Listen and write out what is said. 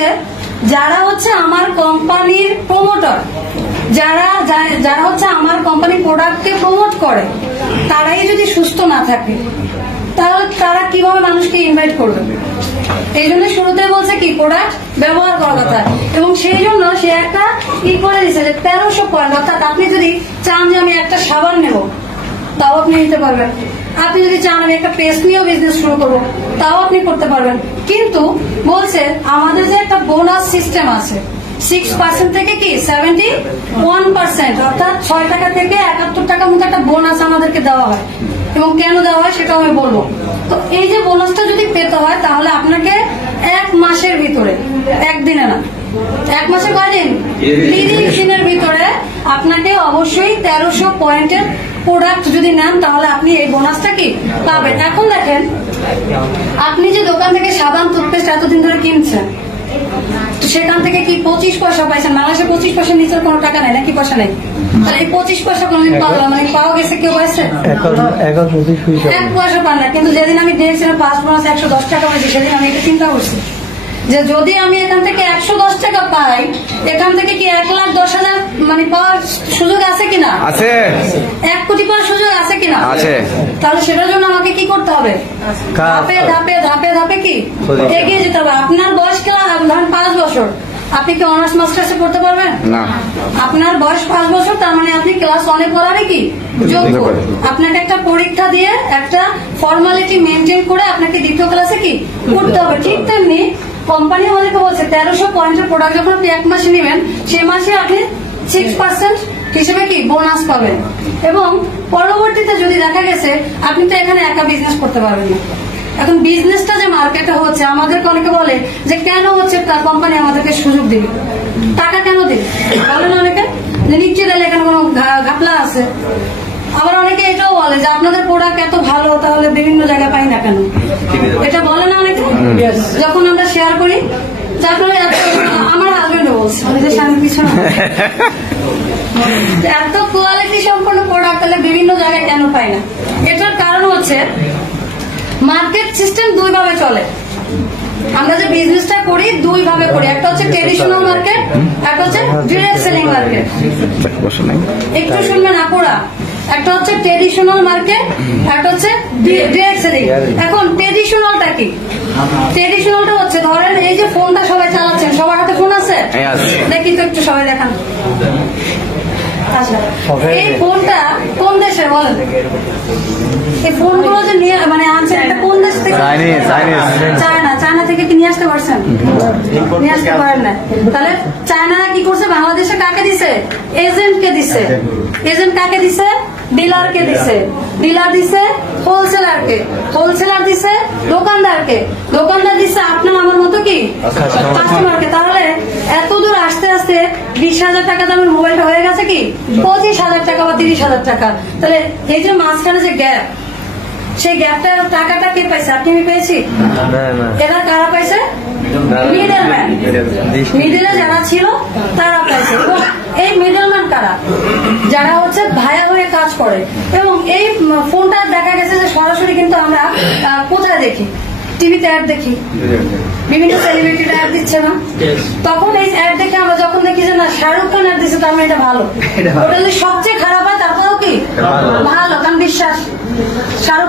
হচ্ছে যারা হচ্ছে আমার কোম্পানির প্রমোটার, যারা হচ্ছে আমার কোম্পানির প্রোডাক্টকে প্রমোট করে, তারাই যদি সুস্থ না থাকে তাহলে তারা কিভাবে মানুষকে ইনভাইট করবে? এই জন্য শুরুতে বলছে কি প্রোডাক্ট ব্যবহার করার কথা, এবং সেই জন্য সে একটা কি করে দিচ্ছে যে 1300 পয়েন্ট। অর্থাৎ আপনি যদি চান যে আমি একটা সাবান নেব, তাও আপনি নিতে পারবেন। আপনি যদি চান আমি একটা পেস্ট নিয়েও বিজনেস শুরু করবো, তাও আপনি করতে পারবেন। কিন্তু বলছে আমাদের যে একটা বোনাস সিস্টেম আছে 6% থেকে কি 71%, অর্থাৎ 6 টাকা থেকে 71 টাকার মতো একটা বোনাস আমাদেরকে দেওয়া হয়। এবং কেন দেওয়া হয় সেটাও আমি বলবো। তো এই যে বোনাসটা যদি পেতে হয় তাহলে আপনাকে 1 মাসের ভিতরে, একদিনে না, 1 মাসে কয়দিন, 30 দিনের ভিতরে আপনাকে অবশ্যই 1300 পয়েন্টের প্রোডাক্ট যদি নেন তাহলে আপনি এই বোনাসটা কি পাবেন। এখন দেখেন, আপনি যে দোকান থেকে সাবান টুথপেস্ট এতদিন ধরে কিনছেন, সেখান থেকে কি 25 পয়সা পাইছেন? বাংলাদেশে 25 পয়সার নিচের কোনো টাকা নেই, নাকি পয়সা নেই? তাহলে এই 25 পয়সা কোনদিন মানে পাওয়া গেছে, কেউ পাইছে? 1 পয়সা পান না। কিন্তু যেদিন আমি দিয়েছিলাম 5 বোনাস 110 টাকা পাইছি, সেদিন আমি এটা চিন্তা করছি যে যদি আমি এখান থেকে 110 টাকা পাই, এখান থেকে কি 1,10,000 মানে পাওয়ার সুযোগ আছে কিনা? আছে। 1 কোটি পাওয়ার সুযোগ আছে কিনা? আছে। তাহলে সেটার জন্য আমাকে কি করতে হবে? ধাপে ধাপে ধাপে ধাপে কি এগিয়ে যেতে হবে। আপনার বয়স ধরেন 5 বছর, আপনি কি অনার্স মাস্টার্সে পড়তে পারবেন না? আপনার বয়স 5 বছর, তার মানে আপনি ক্লাস 1-এ পড়াবে কি যোগ্য। আপনাকে একটা পরীক্ষা দিয়ে একটা ফর্মালিটি মেনটেন করে আপনাকে দ্বিতীয় ক্লাসে কি করতে হবে। ঠিক তেমনি কোম্পানি আমাদেরকে বলছে 1300 পয়েন্টের প্রোডাক্ট যখন আপনি 1 মাসে নেবেন, সেই মাসে আপনি 6% হিসেবে কি বোনাস পাবেন। এবং পরবর্তীতে যদি দেখা গেছে আপনি তো এখানে একা বিজনেস করতে পারবেন না। এখন বিজনেসটা যে মার্কেটে হচ্ছে, আমাদেরকে অনেকে বলে যে কেন হচ্ছে তার কোম্পানি আমাদেরকে সুযোগ দিবে, টাকা কেন দিবে বলেন অনেকে, যে নিশ্চয় দিলে এখানে কোনো ঘাপলা আছে। আবার অনেকে এটাও বলে যে আপনাদের প্রোডাক্ট এত ভালো, তাহলে বিভিন্ন জায়গায় পাই না কেন, এটা বলে না অনেকে যখন আমরা শেয়ার করি। তারপরে আমার হাজবেন্ডও বলছে যে স্বামীর পিছনে এত কোয়ালিটি সম্পন্ন প্রোডাক্ট তাহলে বিভিন্ন জায়গায় কেন পাই না। এটার কারণ হচ্ছে মার্কেট সিস্টেম 2 ভাবে চলে। আমরা যে বিজনেসটা করি 2 ভাবে করি, একটা হচ্ছে ট্রেডিশনাল মার্কেট, একটা হচ্ছে ডিরেক্ট সেলিং মার্কেট। একটু শুনবেন আপুরা, একটা হচ্ছে ট্রেডিশনাল মার্কেট, একটা হচ্ছে ডিরেক্ট সেলিং। এখন ট্রেডিশনালটা কি? ট্রেডিশনালটা হচ্ছে ধরেন এই যে ফোনটা সবাই চালাচ্ছেন, সবার হাতে ফোন আছে, দেখি তো একটু সবাই দেখান। এই ফোনটা কোন দেশের বলেন? এই ফোনগুলো যে নিয়ে মানে আনছেন, এটা কোন দেশ থেকে? চায়না। চায়না থেকে কি নিয়ে আসতে পারছেন? নিয়ে আসতে পারেন না। তাহলে চায়নারা কি করছে? বাংলাদেশে কাকে দিছে? এজেন্টকে দিছে। এজেন্ট কাকে দিছে? ডিলারকে দিছে। ডিলার দিছে হোলসেলারকে। হোলসেলার দিছে দোকানদারকে। দোকানদার দিছে আপনার আমার মতো কি কাস্টমারকে। তাহলে এত দূর আসতে আসতে 20,000 টাকা দামের মোবাইলটা হয়ে গেছে কি 25,000 টাকা বা 30,000 টাকা। তাহলে এই যে মাঝখানে যে গ্যাপ, সেই গ্যাপটা টাকাটা কে পাইছে? আপনি আমি পেয়েছি? এরা কারা পাইছে? মিডলম্যান। মিডলে যারা ছিল তারা পাইছে। এবং এই মিডলম্যান কারা? যারা হচ্ছে ভায়া হয়ে কাজ করে। এবং এই ফোনটা দেখা গেছে যে সরাসরি কিন্তু আমরা কোথায় দেখি? টিভিতে অ্যাড দেখি, বিভিন্ন সেলিব্রিটিরা অ্যাড দিচ্ছে না? তখন এই অ্যাড দেখে আমরা যখন দেখি যে না শাহরুখ খান অ্যাড দিচ্ছে, তার মানে এটা ভালো। ওটা যদি সবচেয়ে খারাপ হয় তারপরেও কি ভালো, কারণ বিশ্বাস। শাহরুখ